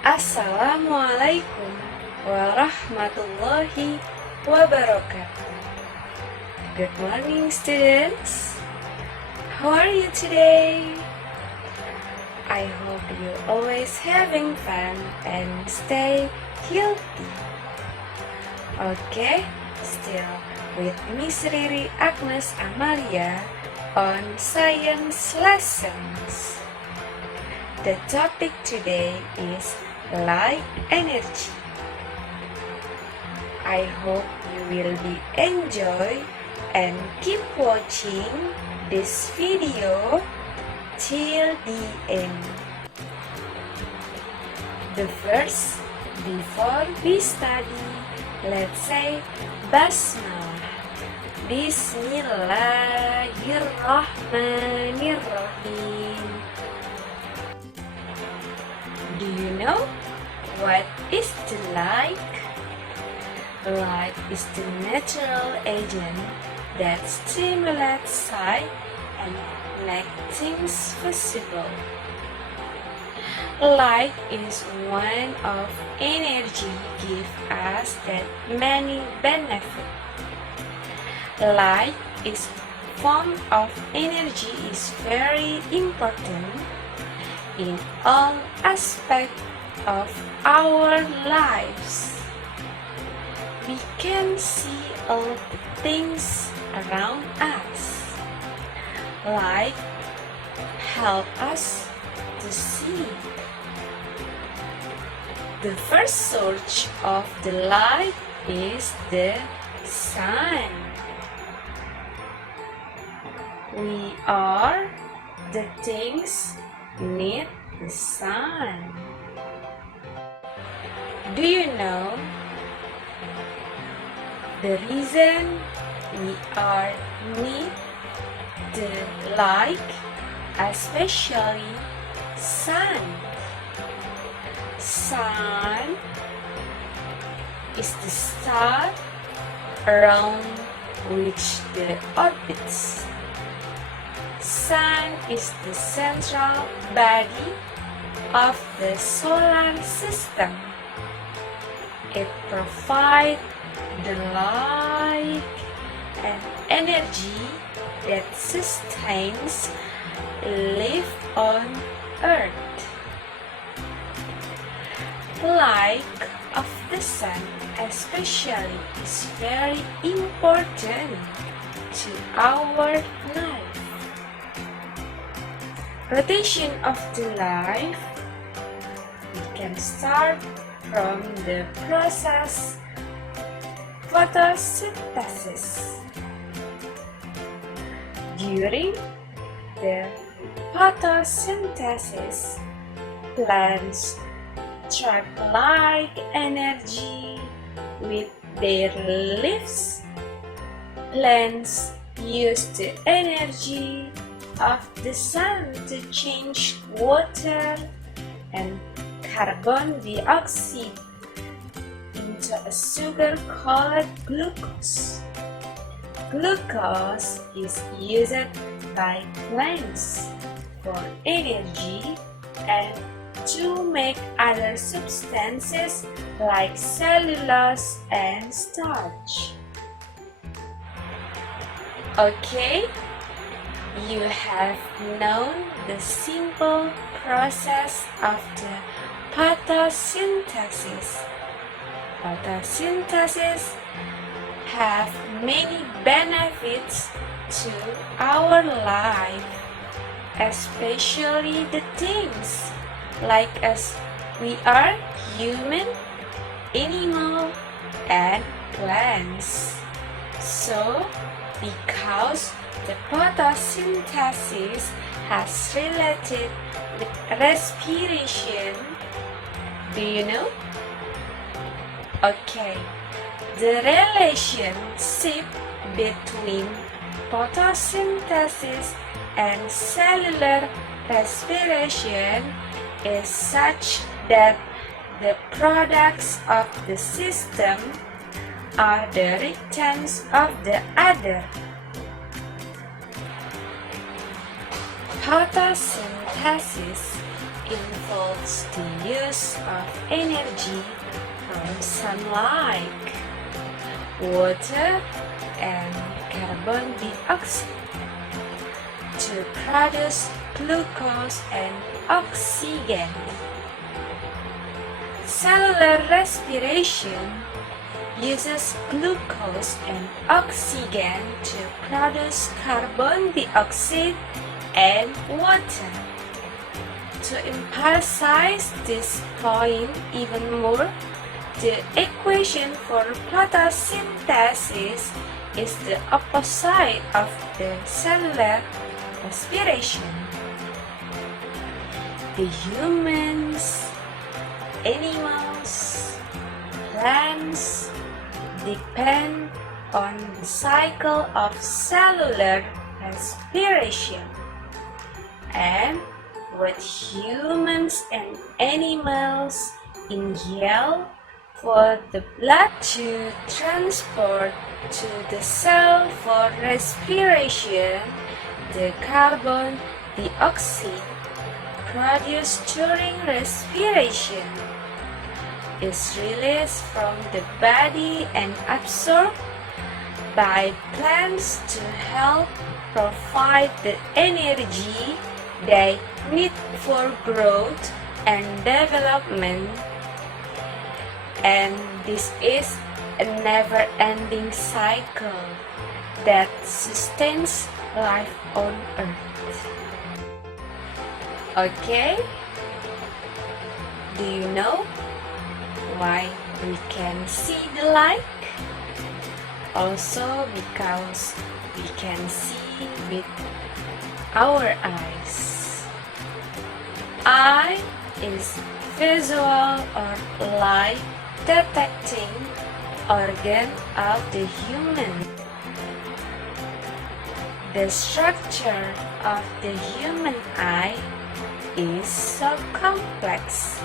Assalamualaikum warahmatullahi wabarakatuh. Good morning, students. How are you today? I hope you always having fun and stay healthy. Okay, still with Miss Riry Agnes Amalia on science lessons. The topic today is light energy. I hope you will be enjoy and keep watching this video till the end. The first, before we study, let's say Basmalah. Bismillahirrahmanirrahim. Do you know what is the light? Light is the natural agent that stimulates sight and makes things visible. Light is one of energy give us that many benefits. Light is form of energy is very important in all aspects of our lives. We can see all the things around us. Light help us to see. The first source of the light is the sun. We are the things need the sun. Do you know the reason we are need the light, especially sun? Sun is the star around which the orbits. Sun is the central body of the solar system. It provides the light and energy that sustains life on Earth. Light of the sun especially is very important to our life. Rotation of the life, we can start from the process photosynthesis. During the photosynthesis, plants trap light energy with their leaves. Plants use the energy of the sun to change water and carbon dioxide into a sugar called glucose. Glucose is used by plants for energy and to make other substances like cellulose and starch. Okay, you have known the simple process of the photosynthesis. Photosynthesis have many benefits to our life, especially the things like us. We are human, animal, and plants. So, because the photosynthesis has related with respiration, do you know? Okay, the relationship between photosynthesis and cellular respiration is such that the products of the system are the returns of the other. Photosynthesis involves the use of energy from sunlight, water, and carbon dioxide to produce glucose and oxygen. Cellular respiration uses glucose and oxygen to produce carbon dioxide and water. To emphasize this point even more, the equation for photosynthesis is the opposite of the cellular respiration. The humans, animals, plants depend on the cycle of cellular respiration, and what humans and animals inhale for the blood to transport to the cell for respiration, the carbon dioxide produced during respiration is released from the body and absorbed by plants to help provide the energy they need for growth and development. And this is a never-ending cycle that sustains life on Earth. Okay? Do you know why we can see the light? Also because we can see with our eyes. Eye is visual or light detecting organ of the human. The structure of the human eye is so complex.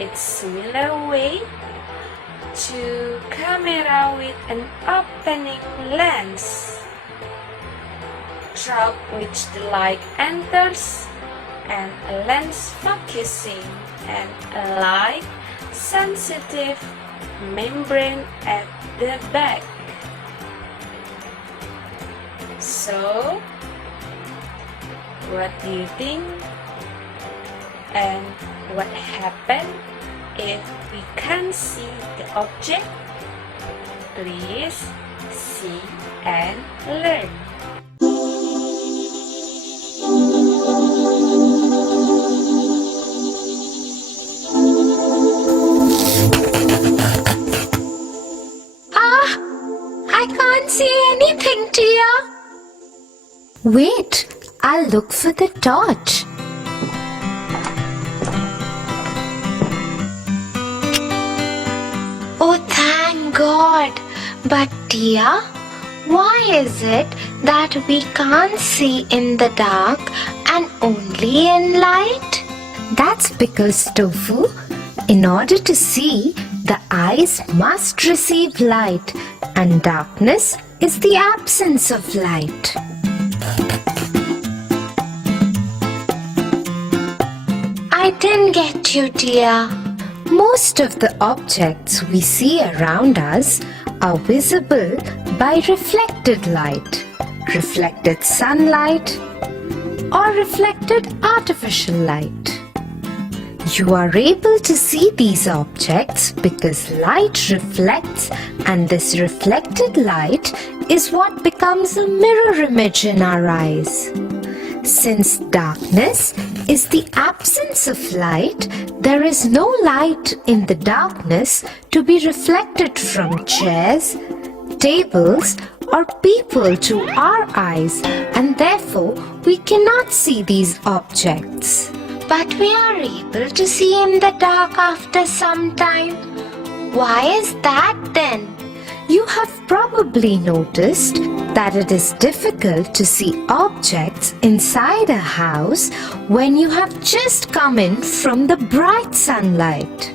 It's similar way to camera with an opening lens, through which the light enters, and a lens focusing, and a light sensitive membrane at the back. So, what do you think? And what happens if we can't see the object? Please see and learn. I can't see anything, Tia. Wait, I'll look for the torch. Oh, thank God. But Tia, why is it that we can't see in the dark and only in light? That's because, Tofu, in order to see, the eyes must receive light, and darkness is the absence of light. I didn't get you, dear. Most of the objects we see around us are visible by reflected light, reflected sunlight, or reflected artificial light. You are able to see these objects because light reflects, and this reflected light is what becomes a mirror image in our eyes. Since darkness is the absence of light, there is no light in the darkness to be reflected from chairs, tables, or people to our eyes, and therefore we cannot see these objects. But we are able to see in the dark after some time. Why is that then? You have probably noticed that it is difficult to see objects inside a house when you have just come in from the bright sunlight.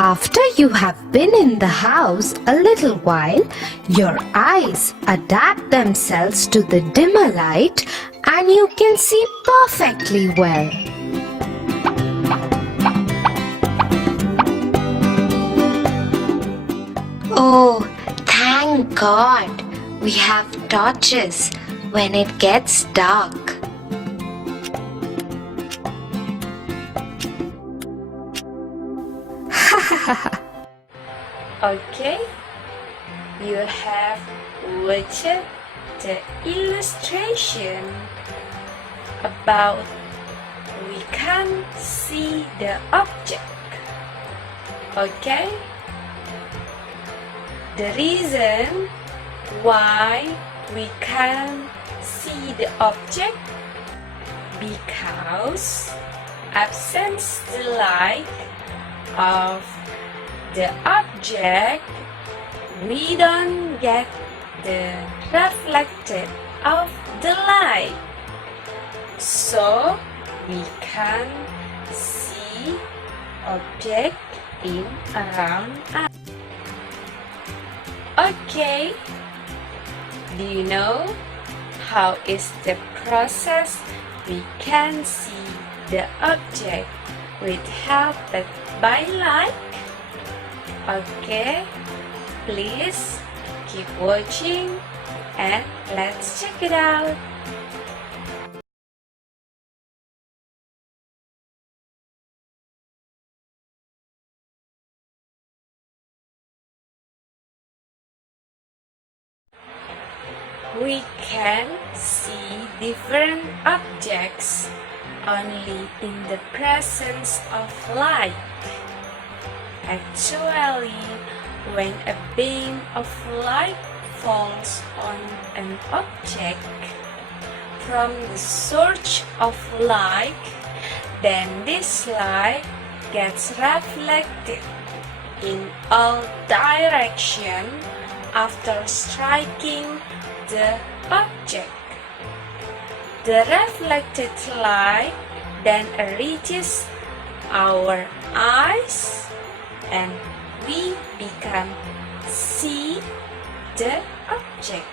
After you have been in the house a little while, your eyes adapt themselves to the dimmer light and you can see perfectly well. Oh, thank God, we have torches when it gets dark. Okay, you have watched the illustration about we can see the object. Okay, the reason why we can see the object because absence the light of the object, we don't get the reflected of the light, so we can see object in around us. Okay, do you know how is the process we can see the object with help by light? Okay, please keep watching and let's check it out. We can see different objects only in the presence of light. Actually, when a beam of light falls on an object from the source of light, then this light gets reflected in all directions after striking the object. The reflected light then reaches our eyes and we can see the object.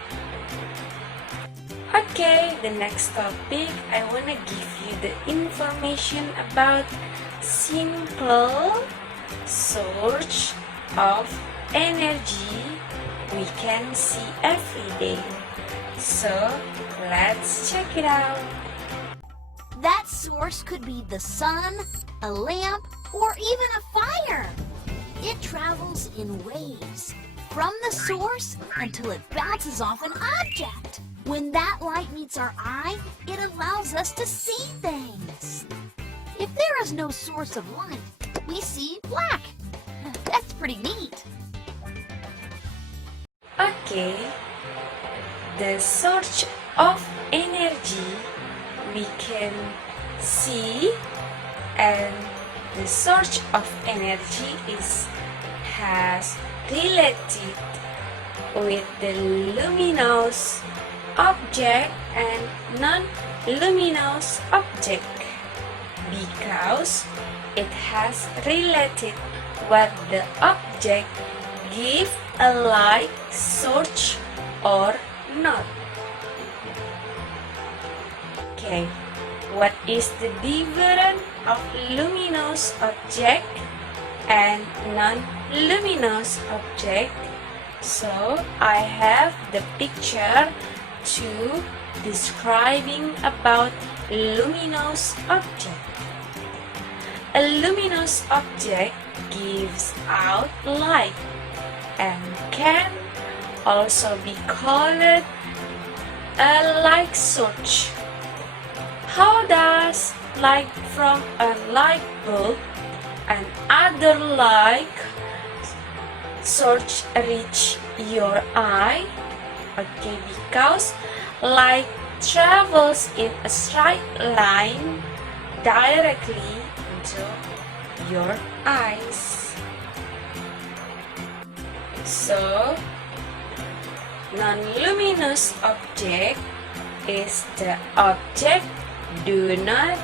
Okay, the next topic, I want to give you the information about simple source of energy we can see every day. So, let's check it out. That source could be the sun, a lamp, or even a fire. It travels in waves from the source until it bounces off an object. When that light meets our eye, it allows us to see things. If there is no source of light, we see black. That's pretty neat. Okay, the source of energy we can see, and the source of energy has related with the luminous object and non-luminous object because it has related what the object give a light source or not. Okay, what is the difference of luminous object and non-luminous object? So I have the picture to describing about luminous object. A luminous object gives out light and can also be called a light source. How does light from a light bulb and other light source reach your eye? Okay, because light travels in a straight line directly into your eyes. So, non-luminous object is the object do not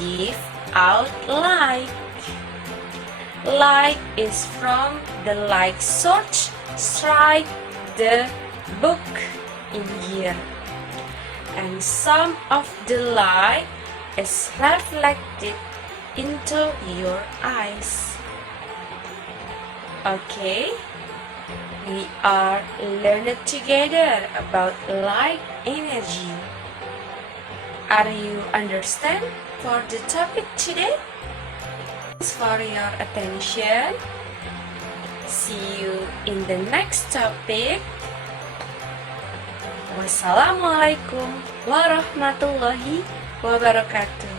give out light. Like is from the like search, strike the book in here. And some of the light is reflected into your eyes. Okay, we are learning together about light energy. Are you understand for the topic today? Thanks for your attention. See you in the next topic. Wassalamualaikum warahmatullahi wabarakatuh.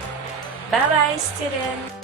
Bye bye, students.